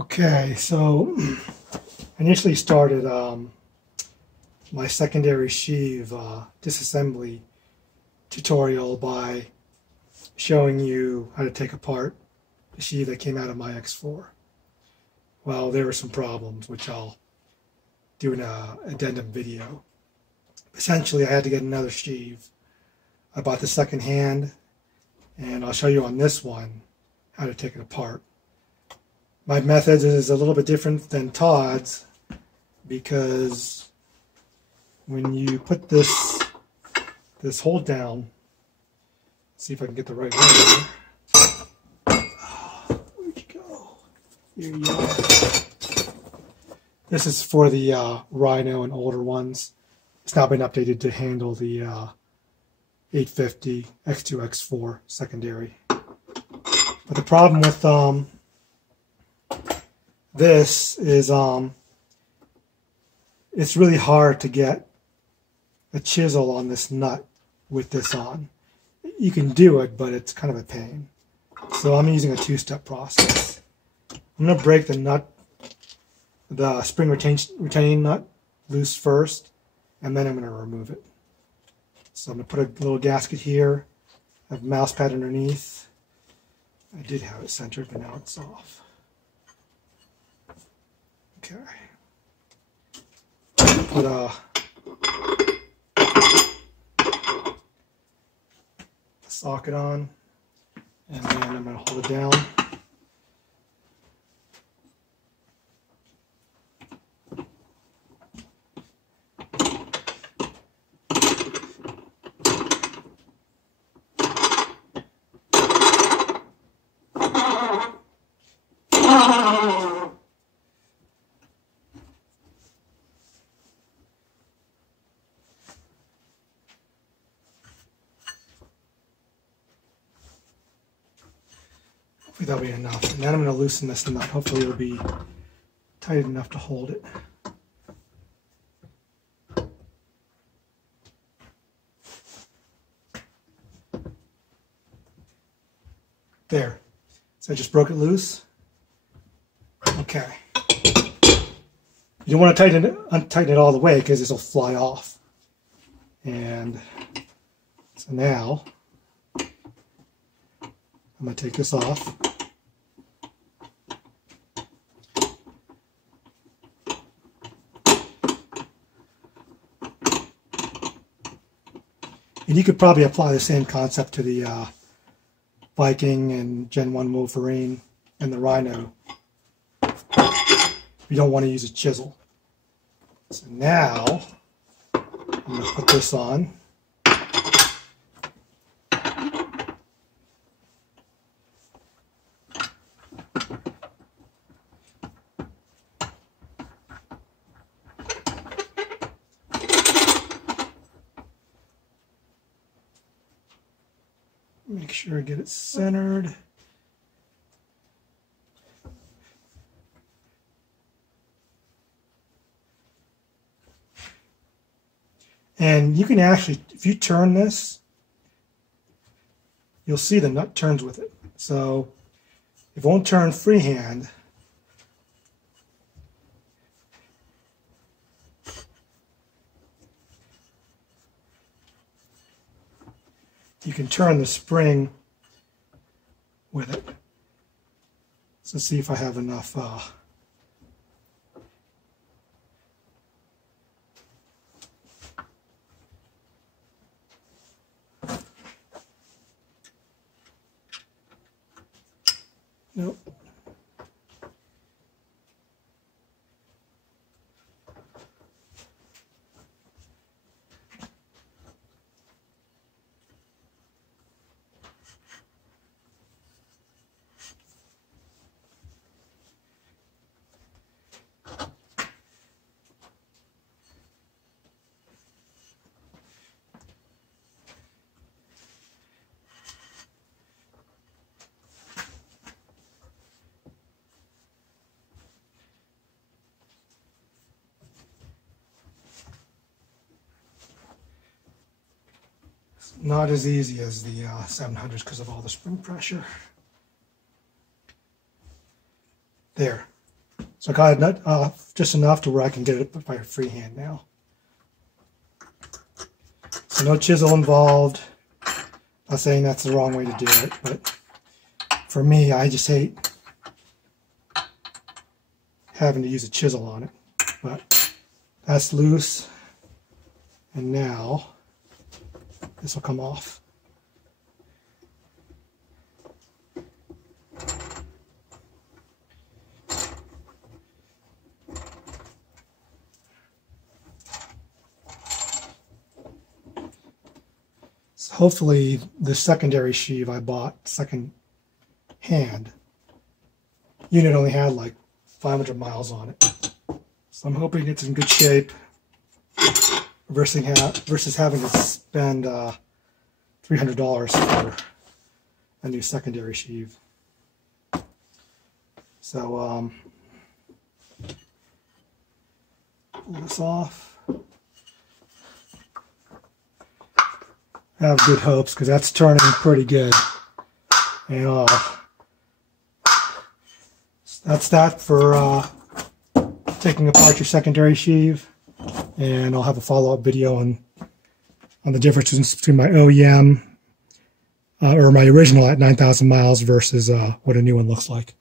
Okay, so I initially started my secondary sheave disassembly tutorial by showing you how to take apart the sheave that came out of my X4. Well, there were some problems, which I'll do in an addendum video. Essentially, I had to get another sheave. I bought the second hand, and I'll show you on this one how to take it apart. My method is a little bit different than Todd's because when you put this hold down, see if I can get the right one here. Oh, where'd you go? Here you are. This is for the Rhino and older ones. It's now been updated to handle the 850 X2 X4 secondary. But the problem with this is it's really hard to get a chisel on this nut with this on. You can do it, but it's kind of a pain. So I'm using a two-step process. I'm going to break the nut, the spring retaining nut loose first, and then I'm going to remove it. So I'm going to put a little gasket here, have a mouse pad underneath. I did have it centered, but now it's off. Okay. Put a socket on, and then I'm going to hold it down. Hopefully that'll be enough. And then I'm going to loosen this nut. Hopefully it'll be tight enough to hold it. There. So I just broke it loose. Okay. You don't want to untighten it all the way because this will fly off. And so now I'm going to take this off. And you could probably apply the same concept to the Viking and Gen 1 Wolverine and the Rhino. You don't want to use a chisel. So now I'm going to put this on. Make sure I get it centered. And you can actually, if you turn this, you'll see the nut turns with it. So it won't turn freehand. You can turn the spring with it. So let's see if I have enough. Nope. Not as easy as the 700s because of all the spring pressure. There. So I got it nut just enough to where I can get it by freehand now. So no chisel involved. Not saying that's the wrong way to do it, but for me, I just hate having to use a chisel on it. But that's loose, and now this will come off. So hopefully the secondary sheave I bought second hand unit only had like 500 miles on it. So I'm hoping it's in good shape versus having to spend $300 for a new secondary sheave. So pull this off. I have good hopes because that's turning pretty good. And that's that for taking apart your secondary sheave, and I'll have a follow-up video on the differences between my OEM or my original at 9,000 miles versus what a new one looks like.